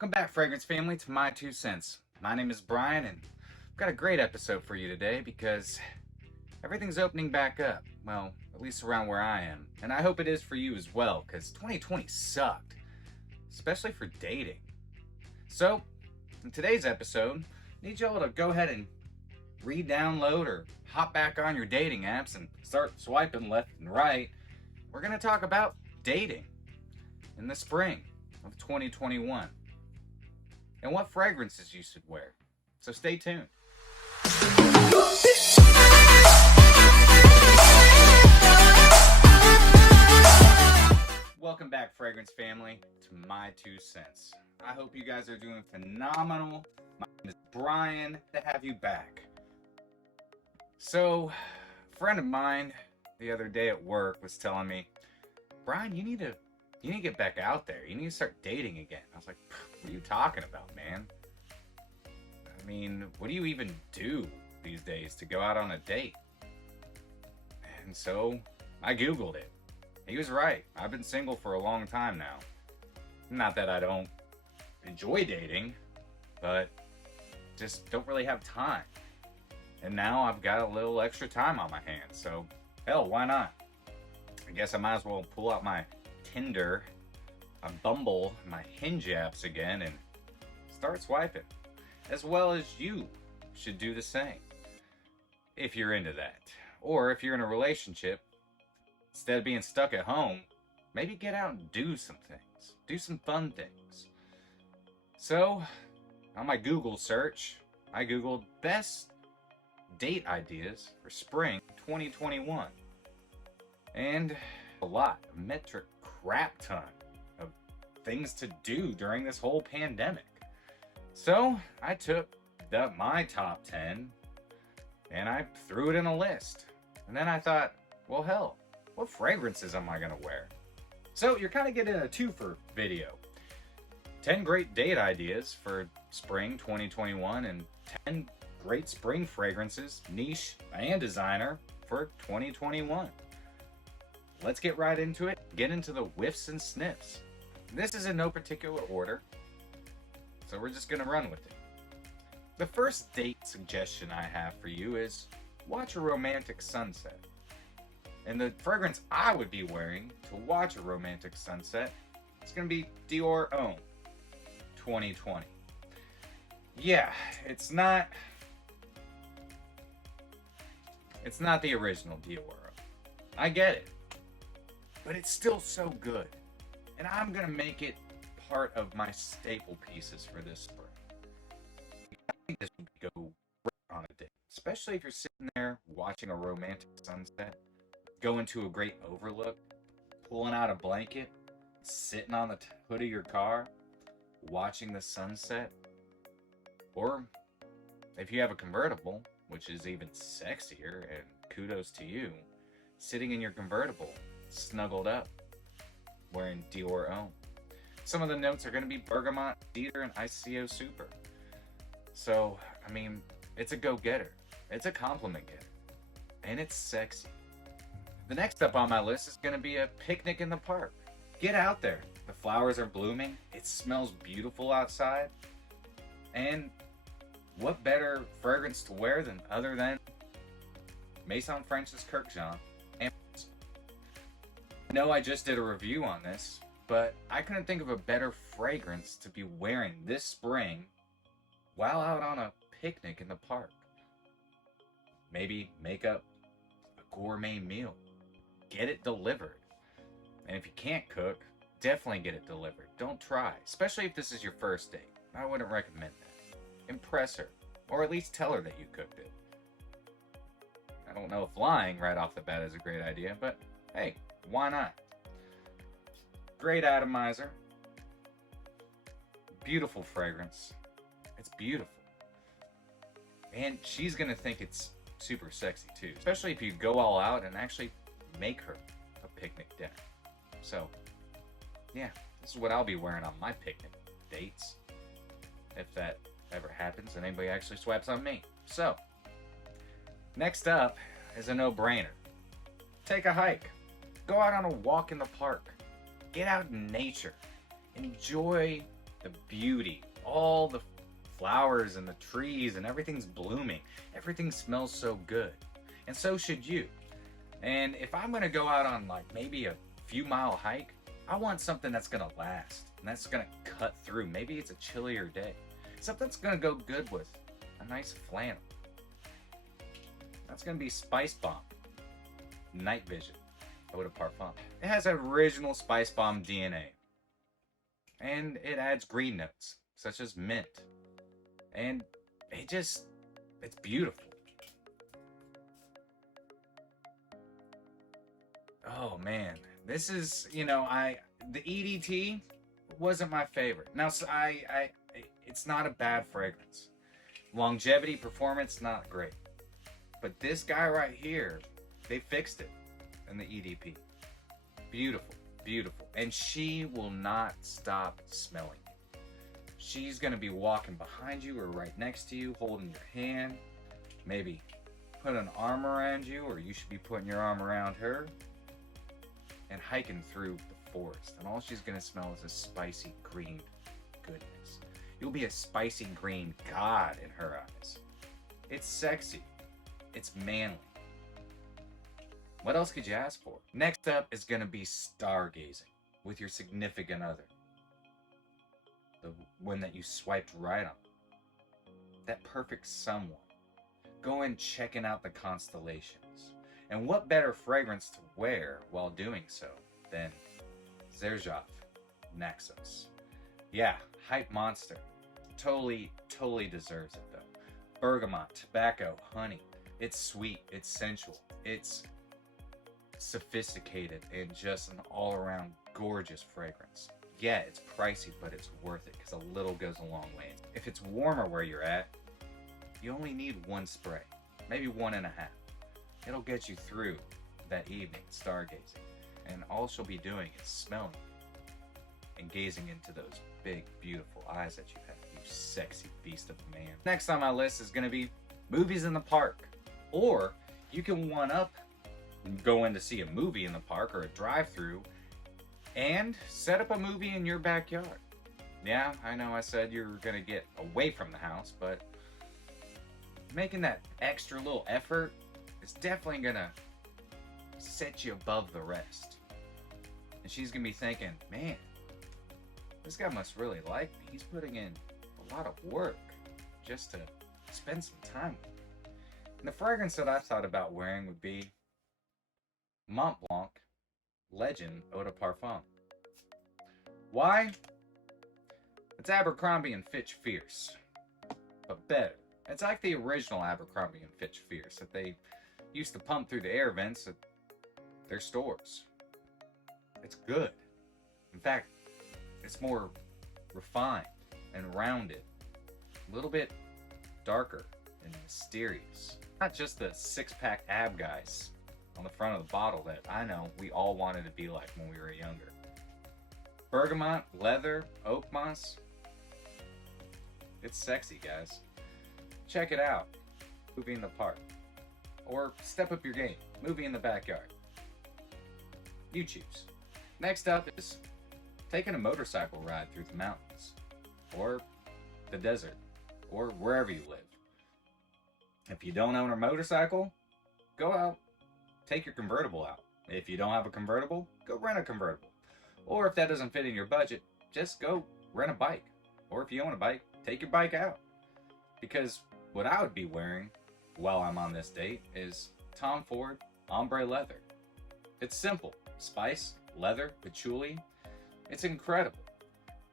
Welcome back, Fragrance Family, to My Two Cents. My name is Brian, and I've got a great episode for you today because everything's opening back up. Well, at least around where I am. And I hope it is for you as well, because 2020 sucked, especially for dating. So, in today's episode, I need y'all to go ahead and re-download or hop back on your dating apps and start swiping left and right. We're going to talk about dating in the spring of 2021. And what fragrances you should wear. So stay tuned. Welcome back, Fragrance Family, to My Two Cents. I hope you guys are doing phenomenal. My name is Brian, to have you back. So, a friend of mine the other day at work was telling me, Brian, you need to get back out there. You need to start dating again. I was like, what are you talking about, man? I mean, what do you even do these days to go out on a date? And so I Googled it. He was right. I've been single for a long time now. Not that I don't enjoy dating, but just don't really have time. And now I've got a little extra time on my hands, so hell, why not? I guess I might as well pull out my Tinder, my Bumble, my Hinge apps again and start swiping. As well as you should do the same if you're into that. Or if you're in a relationship, instead of being stuck at home, maybe get out and do some things. Do some fun things. So, on my Google search, I Googled best date ideas for spring 2021. And a lot, a metric crap ton of things to do during this whole pandemic. So I took my top 10 and I threw it in a list. And then I thought, well, hell, what fragrances am I gonna wear? So you're kind of getting a twofer video. 10 great date ideas for spring 2021 and 10 great spring fragrances, niche and designer, for 2021. Let's get right into it, get into the whiffs and sniffs. This is in no particular order, so we're just gonna run with it. The first date suggestion I have for you is watch a romantic sunset. And the fragrance I would be wearing to watch a romantic sunset is gonna be Dior Homme 2020. Yeah, it's not the original Dior Homme. I get it. But it's still so good. And I'm going to make it part of my staple pieces for this spring. I think this would go great on a date. Especially if you're sitting there watching a romantic sunset, going to a great overlook, pulling out a blanket, sitting on the hood of your car, watching the sunset. Or if you have a convertible, which is even sexier, and kudos to you, sitting in your convertible, snuggled up, wearing Dior Homme. Some of the notes are going to be bergamot, cedar, and ICO super. So, I mean, it's a go-getter. It's a compliment getter. And it's sexy. The next up on my list is going to be a picnic in the park. Get out there. The flowers are blooming. It smells beautiful outside. And what better fragrance to wear than other than Maison French's Kurkdjian. I know I just did a review on this, but I couldn't think of a better fragrance to be wearing this spring while out on a picnic in the park. Maybe make up a gourmet meal. Get it delivered. And if you can't cook, definitely get it delivered. Don't try, especially if this is your first date. I wouldn't recommend that. Impress her, or at least tell her that you cooked it. I don't know if lying right off the bat is a great idea, but hey, why not? Great atomizer. Beautiful fragrance. It's beautiful. And she's gonna think it's super sexy too. Especially if you go all out and actually make her a picnic dinner. So, yeah, this is what I'll be wearing on my picnic dates. If that ever happens and anybody actually swipes on me. So, next up is a no-brainer. Take a hike. Go out on a walk in the park. Get out in nature. Enjoy the beauty, all the flowers and the trees and everything's blooming. Everything smells so good. And so should you. And if I'm gonna go out on like maybe a few mile hike, I want something that's gonna last and that's gonna cut through. Maybe it's a chillier day. Something that's gonna go good with a nice flannel. That's gonna be Spicebomb Night Vision Eau de Parfum. It has original Spicebomb DNA. And it adds green notes, such as mint. And it's beautiful. Oh man, this is, you know, the EDT wasn't my favorite. Now, it's not a bad fragrance. Longevity, performance, not great. But this guy right here, they fixed it in the EDP. Beautiful, beautiful. And she will not stop smelling you. She's gonna be walking behind you or right next to you, holding your hand. Maybe put an arm around you, or you should be putting your arm around her. And hiking through the forest. And all she's gonna smell is a spicy green goodness. You'll be a spicy green god in her eyes. It's sexy. It's manly. What else could you ask for? Next up is gonna be stargazing with your significant other. The one that you swiped right on. That perfect someone. Going checking out the constellations. And what better fragrance to wear while doing so than Xerjoff Naxos. Yeah, hype monster. Totally deserves it though. Bergamot, tobacco, honey. It's sweet, it's sensual, it's sophisticated, and just an all-around gorgeous fragrance. Yeah, it's pricey, but it's worth it because a little goes a long way. If it's warmer where you're at, you only need one spray, maybe 1.5. It'll get you through that evening stargazing. And all she'll be doing is smelling and gazing into those big, beautiful eyes that you have, you sexy beast of a man. Next on my list is gonna be movies in the park. Or you can one-up and go in to see a movie in the park or a drive-through and set up a movie in your backyard. Yeah, I know I said you're gonna get away from the house, but making that extra little effort is definitely gonna set you above the rest. And she's gonna be thinking, man, this guy must really like me. He's putting in a lot of work just to spend some time with me. And the fragrance that I thought about wearing would be MontBlanc Legend Eau de Parfum. Why? It's Abercrombie and Fitch Fierce, but better. It's like the original Abercrombie and Fitch Fierce that they used to pump through the air vents at their stores. It's good. In fact, it's more refined and rounded, a little bit darker and mysterious. Not just the six-pack ab guys on the front of the bottle that I know we all wanted to be like when we were younger. Bergamot, leather, oak moss. It's sexy, guys. Check it out. Movie in the park. Or step up your game. Movie in the backyard. You choose. Next up is taking a motorcycle ride through the mountains. Or the desert. Or wherever you live. If you don't own a motorcycle, go out. Take your convertible out. If you don't have a convertible, go rent a convertible. Or if that doesn't fit in your budget, just go rent a bike. Or if you own a bike, take your bike out. Because what I would be wearing while I'm on this date is Tom Ford Ombre leather. It's simple. Spice, leather, patchouli. It's incredible.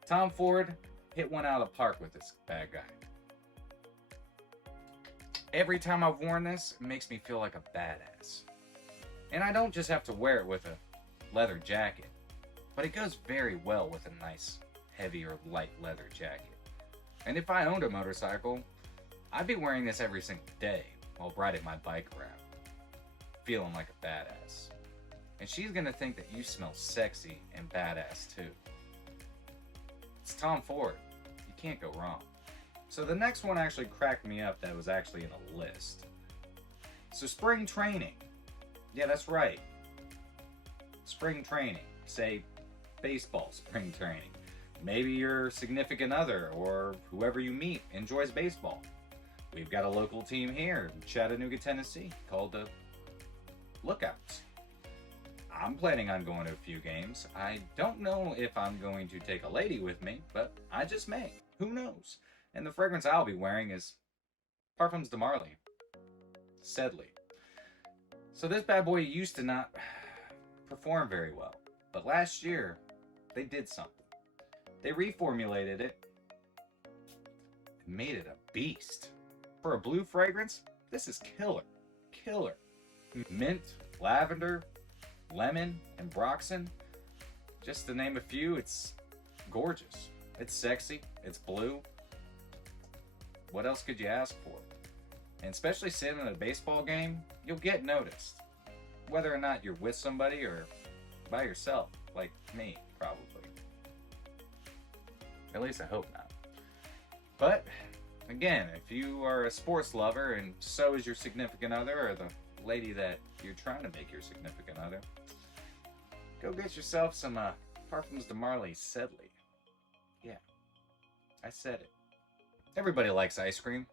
Tom Ford hit one out of the park with this bad guy. Every time I've worn this, it makes me feel like a badass. And I don't just have to wear it with a leather jacket, but it goes very well with a nice heavy or light leather jacket. And if I owned a motorcycle, I'd be wearing this every single day while riding my bike around, feeling like a badass. And she's gonna think that you smell sexy and badass too. It's Tom Ford. You can't go wrong. So the next one actually cracked me up that was actually in a list. So spring training. Yeah, that's right. Spring training. Say baseball spring training. Maybe your significant other or whoever you meet enjoys baseball. We've got a local team here in Chattanooga, Tennessee called the Lookouts. I'm planning on going to a few games. I don't know if I'm going to take a lady with me, but I just may. Who knows? And the fragrance I'll be wearing is Parfums de Marley Sadly. So this bad boy used to not perform very well, but last year they did something. They reformulated it and made it a beast. For a blue fragrance, this is killer. Killer. Mint, lavender, lemon, and broxin. Just to name a few, it's gorgeous. It's sexy. It's blue. What else could you ask for? And especially sitting in a baseball game, you'll get noticed. Whether or not you're with somebody or by yourself, like me, probably. At least I hope not. But, again, if you are a sports lover and so is your significant other or the lady that you're trying to make your significant other, go get yourself some Parfums de Marley Sadly. Yeah, I said it. Everybody likes ice cream.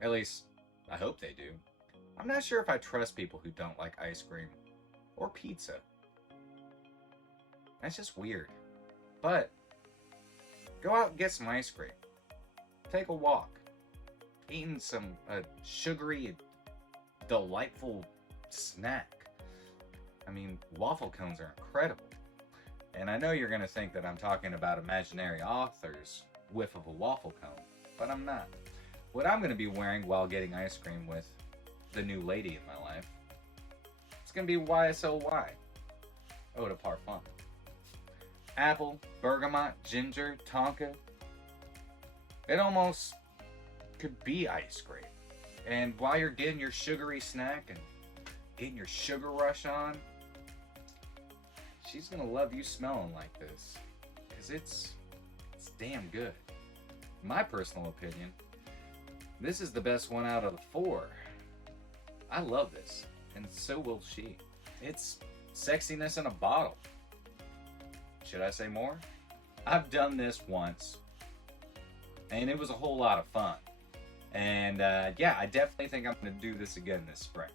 At least, I hope they do. I'm not sure if I trust people who don't like ice cream or pizza. That's just weird. But go out and get some ice cream. Take a walk. Eating some sugary, delightful snack. I mean, waffle cones are incredible. And I know you're going to think that I'm talking about imaginary authors' whiff of a waffle cone, but I'm not. What I'm going to be wearing while getting ice cream with the new lady in my life, it's going to be YSOY, Eau de Parfum. Apple, bergamot, ginger, tonka. It almost could be ice cream. And while you're getting your sugary snack and getting your sugar rush on, she's gonna love you smelling like this. Because it's damn good. In my personal opinion, this is the best one out of the 4. I love this. And so will she. It's sexiness in a bottle. Should I say more? I've done this once, and it was a whole lot of fun. And yeah, I definitely think I'm going to do this again this spring,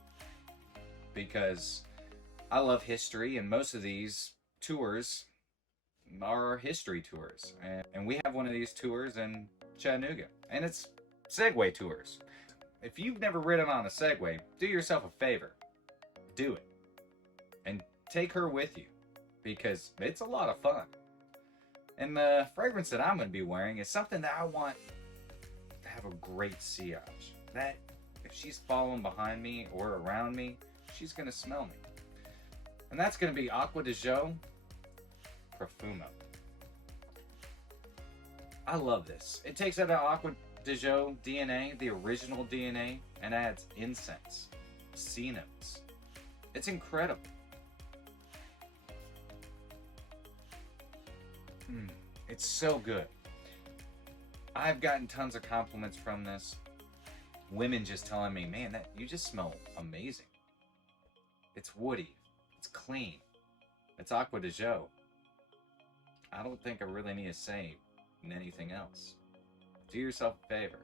because I love history, and most of these tours are history tours. And we have one of these tours in Chattanooga, and it's Segway tours. If you've never ridden on a Segway, do yourself a favor. Do it. And take her with you, because it's a lot of fun. And the fragrance that I'm going to be wearing is something that I want to have a great sillage. That if she's following behind me or around me, she's going to smell me. And that's going to be Acqua Di Gio Profumo. I love this. It takes out the Acqua Di Gio DNA, the original DNA, and adds incense, sea notes. It's incredible. It's so good. I've gotten tons of compliments from this. Women just telling me, man, that you just smell amazing. It's woody. It's clean. It's Acqua Di Gio. I don't think I really need to say anything else. Do yourself a favor.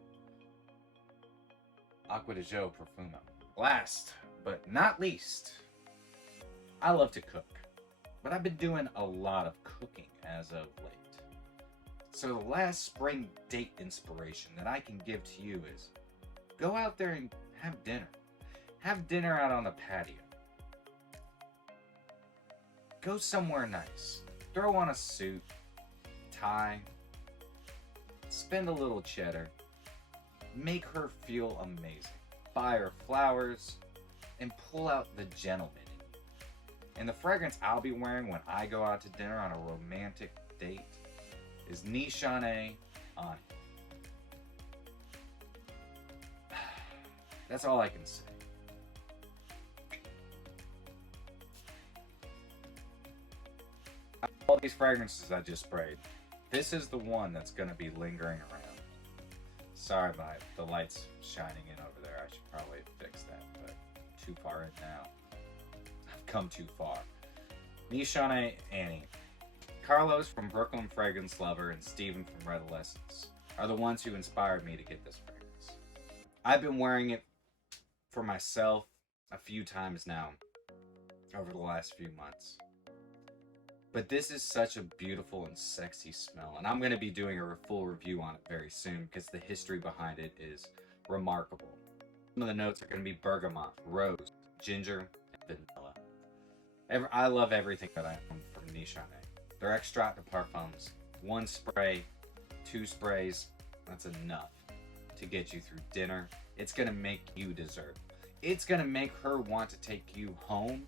Acqua Di Gio Profumo. Last, but not least, I love to cook. But I've been doing a lot of cooking as of late. So the last spring date inspiration that I can give to you is go out there and have dinner. Have dinner out on the patio. Go somewhere nice. Throw on a suit, tie, spend a little cheddar. Make her feel amazing. Buy her flowers and pull out the gentleman in you. And the fragrance I'll be wearing when I go out to dinner on a romantic date is Nishane Ani. That's all I can say. All these fragrances I just sprayed, this is the one that's going to be lingering around. Sorry, the light's shining in over there. I should probably fix that, but too far in now. I've come too far. Nishane Ani. Carlos from Brooklyn Fragrance Lover and Steven from Redolescence are the ones who inspired me to get this fragrance. I've been wearing it for myself a few times now over the last few months. But this is such a beautiful and sexy smell, and I'm going to be doing a full review on it very soon because the history behind it is remarkable. Some of the notes are going to be bergamot, rose, ginger, and vanilla. I love everything that I own from Nishane. Their extract de parfums, 1 spray, 2 sprays, that's enough to get you through dinner. It's going to make you dessert. It's going to make her want to take you home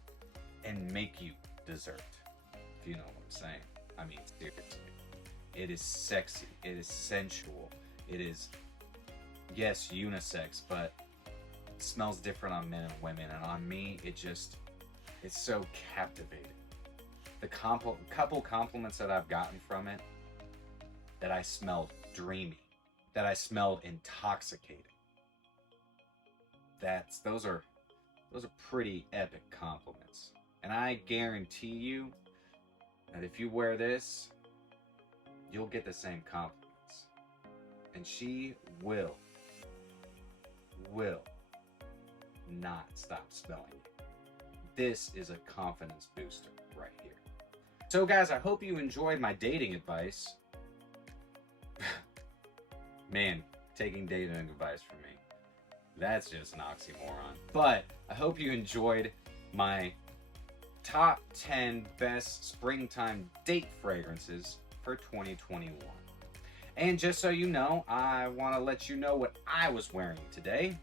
and make you dessert. If you know what I'm saying. I mean, seriously. It is sexy. It is sensual. It is, yes, unisex, but it smells different on men and women. And on me, it's so captivating. The couple compliments that I've gotten from it, that I smelled dreamy, that I smelled intoxicating. Those are pretty epic compliments. And I guarantee you that if you wear this, you'll get the same compliments. And she will not stop smelling you. This is a confidence booster right here. So guys, I hope you enjoyed my dating advice. Man, taking dating advice from me, that's just an oxymoron. But I hope you enjoyed my top 10 best springtime date fragrances for 2021. And just so you know, I want to let you know what I was wearing today.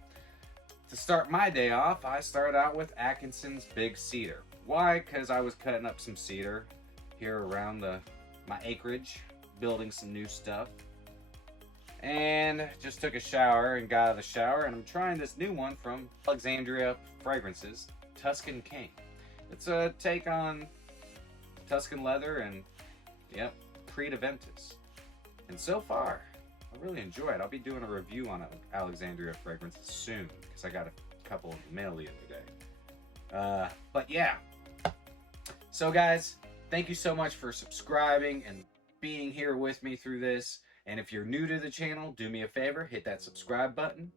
To start my day off, I started out with Atkinson's Big Cedar. Why? Because I was cutting up some cedar here around my acreage, building some new stuff. And just took a shower and got out of the shower, and I'm trying this new one from Alexandria Fragrances, Tuscan King. It's a take on Tuscan leather and, yep, Creed Aventus. And so far, I really enjoy it. I'll be doing a review on Alexandria Fragrances soon, because I got a couple in the mail the other day. But yeah. So guys, thank you so much for subscribing and being here with me through this. And if you're new to the channel, do me a favor, hit that subscribe button.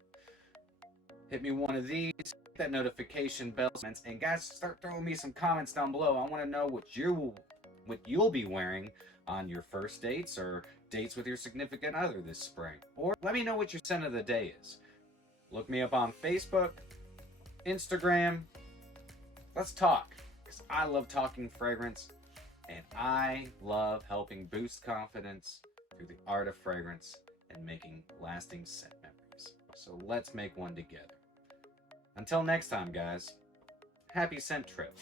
Hit me one of these, hit that notification bell, and guys, start throwing me some comments down below. I want to know what you'll be wearing on your first dates or dates with your significant other this spring. Or let me know what your scent of the day is. Look me up on Facebook, Instagram. Let's talk, because I love talking fragrance, and I love helping boost confidence through the art of fragrance and making lasting scent memories. So let's make one together. Until next time, guys, happy scent trip.